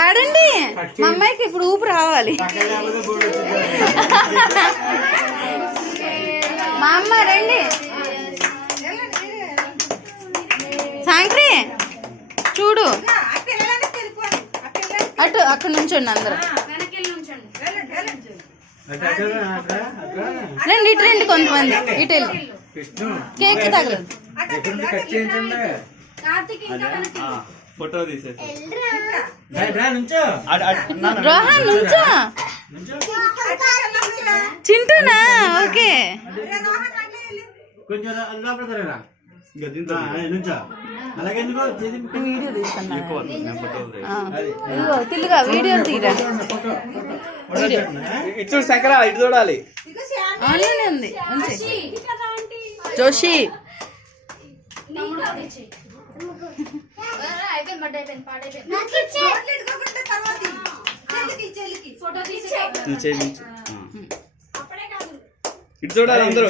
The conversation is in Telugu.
పాడండి, మా అమ్మాయికి ఇప్పుడు ఊపు రావాలి. మా అమ్మ రండి, సాయంత్రి చూడు అటు అక్కడ నుంచండి అందరూ రండి, ఇటు రండి కొంతమంది, ఇటు వెళ్ళి కేక్ తగలదు. ఫోటో తీసే రోహన్ నుంచో, చింటూనా? ఓకే వీడియో తీస్తున్నా, తిల్లుగా వీడియో తీరా. ఇటు చూడు శంకర, ఇటు చూడాలి. ఆన్లైన్ ఉంది జోషి. ఇటు చూడాలి అందరూ.